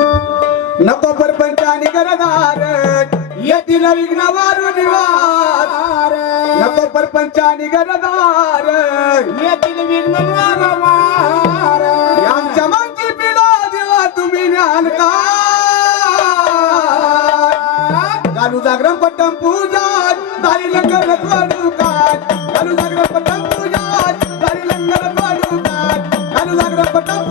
नको परपंच आणि येतील विघ्न वारून वार नको परपंच आणि गरदार येतील विघ्न वारंवार आमच्या मागची पिढा देवा तुम्ही ज्ञान का? घालू जागरण पट्टम पूजा दारी लंगर वाढू का? जागरण पट्टम पूजा दारी लंगर वाढू का? घालू जागरण पट्टम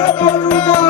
Thank.